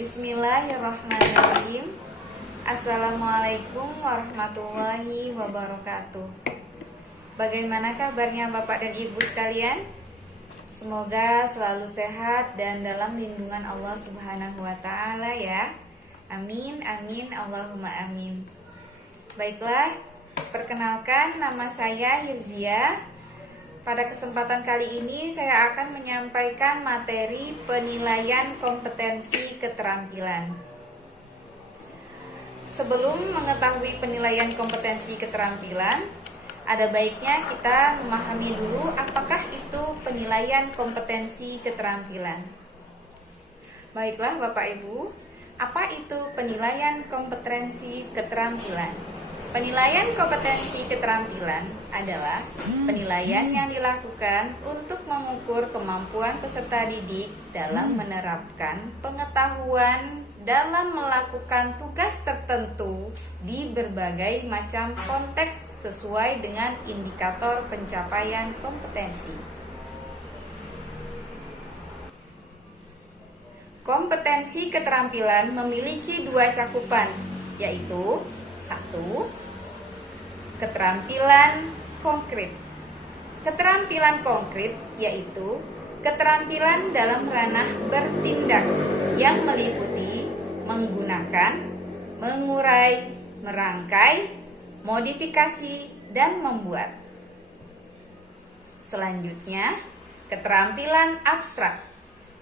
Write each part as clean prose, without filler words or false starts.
Bismillahirrahmanirrahim. Assalamualaikum warahmatullahi wabarakatuh. Bagaimana kabarnya Bapak dan Ibu sekalian? Semoga selalu sehat dan dalam lindungan Allah Subhanahu wa Ta'ala ya. Amin, amin, Allahumma amin. Baiklah, perkenalkan nama saya Hirzia. Pada kesempatan kali ini saya akan menyampaikan materi penilaian kompetensi keterampilan. Sebelum mengetahui penilaian kompetensi keterampilan, ada baiknya kita memahami dulu apakah itu penilaian kompetensi keterampilan. Baiklah Bapak Ibu, apa itu penilaian kompetensi keterampilan? Penilaian kompetensi keterampilan adalah penilaian yang dilakukan untuk mengukur kemampuan peserta didik dalam menerapkan pengetahuan dalam melakukan tugas tertentu di berbagai macam konteks sesuai dengan indikator pencapaian kompetensi. Kompetensi keterampilan memiliki dua cakupan, yaitu 1. Keterampilan konkret. Keterampilan konkret yaitu keterampilan dalam ranah bertindak yang meliputi menggunakan, mengurai, merangkai, modifikasi, dan membuat. Selanjutnya, keterampilan abstrak.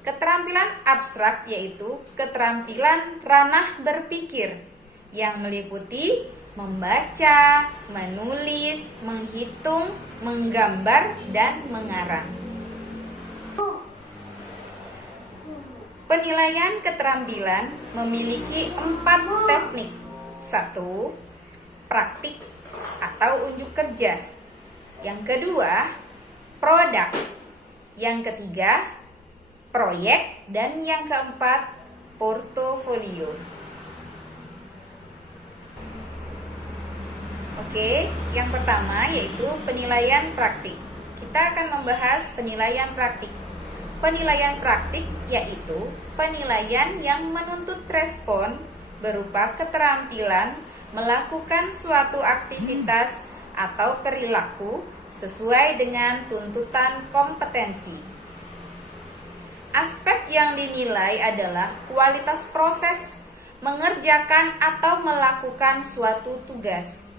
Keterampilan abstrak yaitu keterampilan ranah berpikir yang meliputi membaca, menulis, menghitung, menggambar, dan mengarang. Penilaian keterampilan memiliki 4 teknik. 1. Praktik atau unjuk kerja. Yang kedua, produk. Yang ketiga, proyek. Dan yang keempat, portofolio. Oke, yang pertama yaitu penilaian praktik. Kita akan membahas penilaian praktik. Penilaian praktik yaitu penilaian yang menuntut respon berupa keterampilan melakukan suatu aktivitas atau perilaku sesuai dengan tuntutan kompetensi. Aspek yang dinilai adalah kualitas proses mengerjakan atau melakukan suatu tugas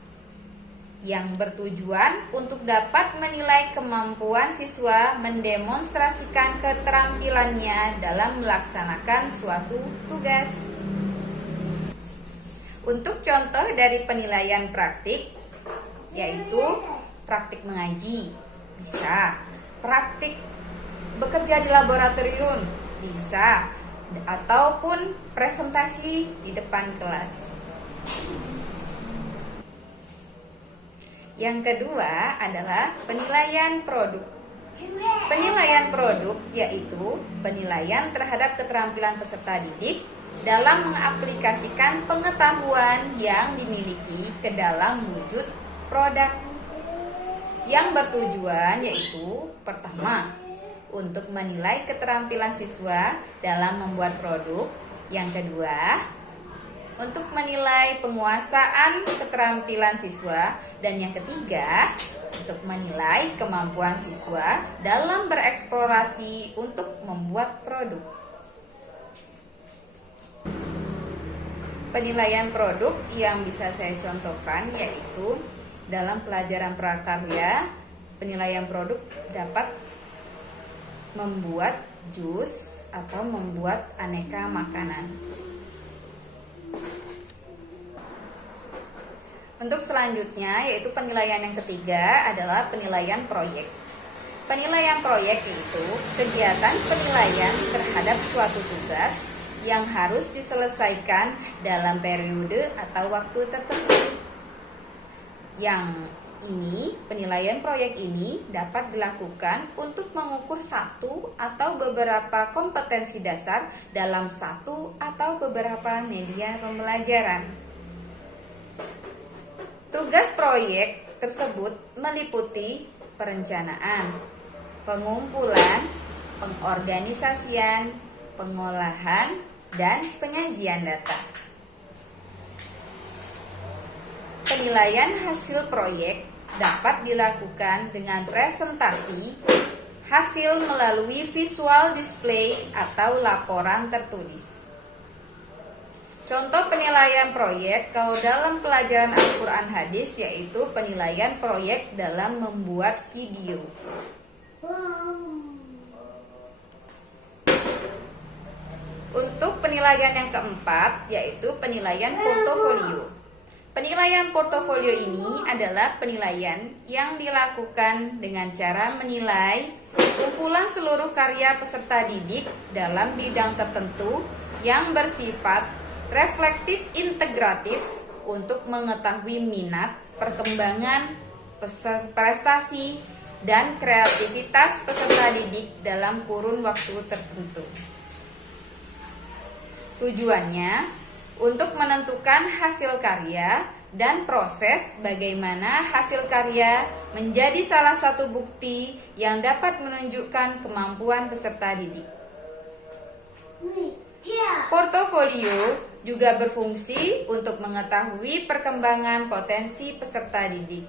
yang bertujuan untuk dapat menilai kemampuan siswa mendemonstrasikan keterampilannya dalam melaksanakan suatu tugas. Untuk contoh dari penilaian praktik, yaitu praktik mengaji, bisa. Praktik bekerja di laboratorium, bisa. Ataupun presentasi di depan kelas. Yang kedua adalah penilaian produk. Penilaian produk yaitu penilaian terhadap keterampilan peserta didik dalam mengaplikasikan pengetahuan yang dimiliki ke dalam wujud produk. Yang bertujuan yaitu pertama, untuk menilai keterampilan siswa dalam membuat produk. Yang kedua, untuk menilai penguasaan keterampilan siswa. Dan yang ketiga, untuk menilai kemampuan siswa dalam bereksplorasi untuk membuat produk. Penilaian produk yang bisa saya contohkan yaitu dalam pelajaran prakarya, penilaian produk dapat membuat jus atau membuat aneka makanan. Untuk selanjutnya yaitu penilaian yang ketiga adalah penilaian proyek. Penilaian proyek itu kegiatan penilaian terhadap suatu tugas yang harus diselesaikan dalam periode atau waktu tertentu. Yang ini, penilaian proyek ini dapat dilakukan untuk mengukur satu atau beberapa kompetensi dasar dalam satu atau beberapa media pembelajaran. Tugas proyek tersebut meliputi perencanaan, pengumpulan, pengorganisasian, pengolahan, dan penyajian data. Penilaian hasil proyek dapat dilakukan dengan presentasi hasil melalui visual display atau laporan tertulis. Contoh penilaian proyek kalau dalam pelajaran Al-Quran Hadis yaitu penilaian proyek dalam membuat video. Untuk penilaian yang keempat yaitu penilaian portofolio. Penilaian portofolio ini adalah penilaian yang dilakukan dengan cara menilai kumpulan seluruh karya peserta didik dalam bidang tertentu yang bersifat reflektif integratif untuk mengetahui minat, perkembangan, prestasi, dan kreativitas peserta didik dalam kurun waktu tertentu. Tujuannya untuk menentukan hasil karya dan proses bagaimana hasil karya menjadi salah satu bukti yang dapat menunjukkan kemampuan peserta didik. Portofolio juga berfungsi untuk mengetahui perkembangan potensi peserta didik.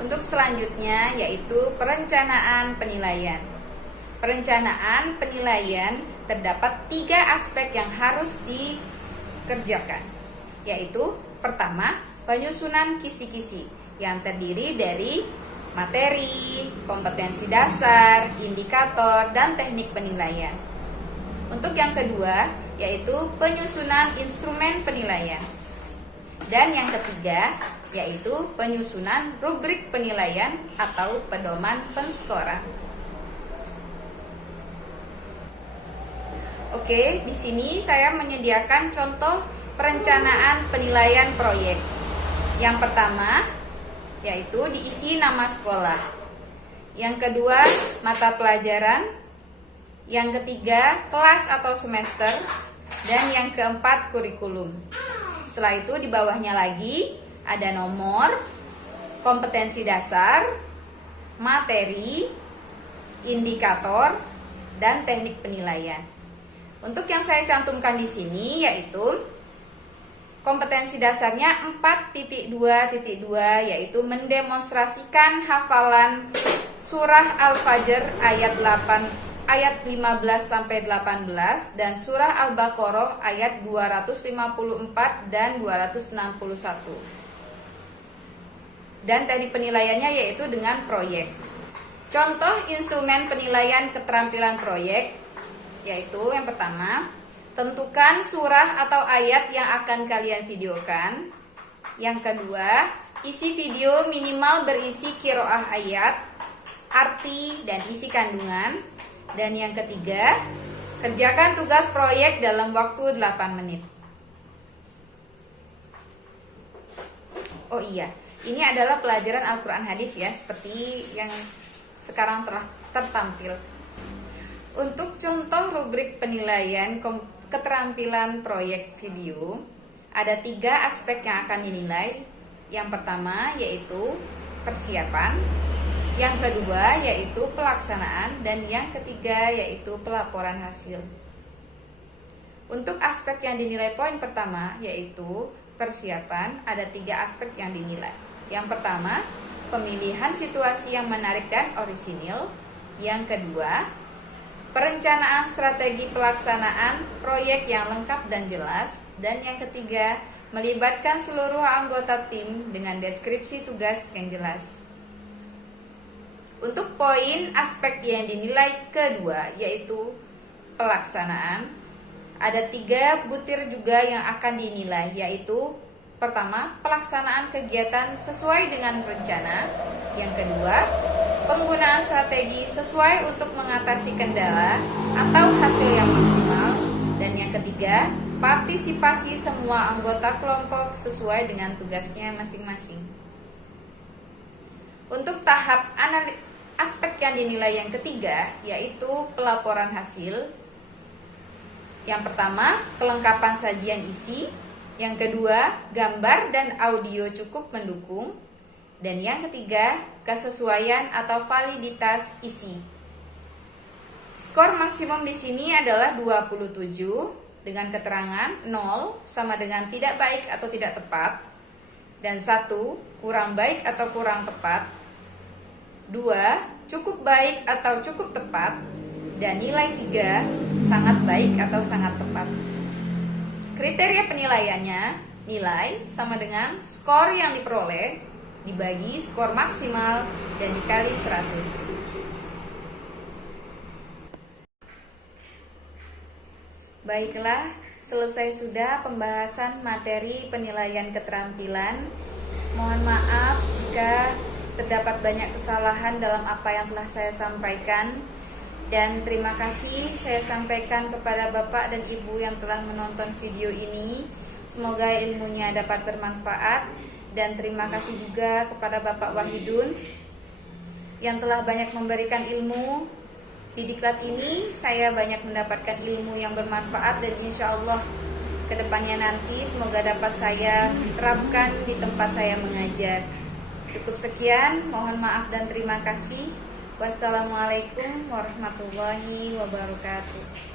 Untuk selanjutnya yaitu perencanaan penilaian. Perencanaan penilaian terdapat 3 aspek yang harus dikerjakan, yaitu pertama, penyusunan kisi-kisi yang terdiri dari materi, kompetensi dasar, indikator, dan teknik penilaian. Untuk yang kedua, yaitu penyusunan instrumen penilaian. Dan yang ketiga, yaitu penyusunan rubrik penilaian atau pedoman penskoran. Oke, di sini saya menyediakan contoh perencanaan penilaian proyek. Yang pertama, yaitu diisi nama sekolah. Yang kedua, mata pelajaran. Yang ketiga, kelas atau semester. Dan yang keempat, kurikulum. Setelah itu di bawahnya lagi ada nomor, kompetensi dasar, materi, indikator, dan teknik penilaian. Untuk yang saya cantumkan di sini yaitu kompetensi dasarnya 4.2.2 yaitu mendemonstrasikan hafalan surah Al-Fajr ayat 15 sampai 18 dan surah Al-Baqarah ayat 254 dan 261. Dan teknik penilaiannya yaitu dengan proyek. Contoh instrumen penilaian keterampilan proyek yaitu yang pertama, tentukan surah atau ayat yang akan kalian videokan. Yang kedua, isi video minimal berisi qiraah ayat, arti, dan isi kandungan. Dan yang ketiga, kerjakan tugas proyek dalam waktu 8 menit. Oh iya, ini adalah pelajaran Al-Quran Hadis ya, seperti yang sekarang telah tertampil. Untuk contoh rubrik penilaian keterampilan proyek video, ada 3 aspek yang akan dinilai. Yang pertama yaitu persiapan, yang kedua yaitu pelaksanaan, dan yang ketiga yaitu pelaporan hasil. Untuk aspek yang dinilai poin pertama yaitu persiapan, ada 3 aspek yang dinilai. Yang pertama, pemilihan situasi yang menarik dan orisinil. Yang kedua, perencanaan strategi pelaksanaan proyek yang lengkap dan jelas. Dan yang ketiga, melibatkan seluruh anggota tim dengan deskripsi tugas yang jelas. Untuk poin aspek yang dinilai kedua yaitu pelaksanaan, ada 3 butir juga yang akan dinilai, yaitu pertama, pelaksanaan kegiatan sesuai dengan rencana. Yang kedua, penggunaan strategi sesuai untuk mengatasi kendala atau hasil yang maksimal. Dan yang ketiga, partisipasi semua anggota kelompok sesuai dengan tugasnya masing-masing. Untuk tahap aspek yang dinilai yang ketiga yaitu pelaporan hasil. Yang pertama, kelengkapan sajian isi. Yang kedua, gambar dan audio cukup mendukung. Dan yang ketiga, kesesuaian atau validitas isi. Skor maksimum di sini adalah 27 dengan keterangan 0 sama dengan tidak baik atau tidak tepat, dan 1 kurang baik atau kurang tepat, 2 cukup baik atau cukup tepat, dan nilai 3 sangat baik atau sangat tepat. Kriteria penilaiannya, nilai sama dengan skor yang diperoleh dibagi skor maksimal dan dikali 100. Baiklah, selesai sudah pembahasan materi penilaian keterampilan. Mohon maaf jika terdapat banyak kesalahan dalam apa yang telah saya sampaikan. Dan terima kasih saya sampaikan kepada Bapak dan Ibu yang telah menonton video ini. Semoga ilmunya dapat bermanfaat. Dan terima kasih juga kepada Bapak Wahidun yang telah banyak memberikan ilmu. Di diklat ini saya banyak mendapatkan ilmu yang bermanfaat, dan insya Allah kedepannya nanti semoga dapat saya terapkan di tempat saya mengajar. Cukup sekian, mohon maaf dan terima kasih. Wassalamualaikum warahmatullahi wabarakatuh.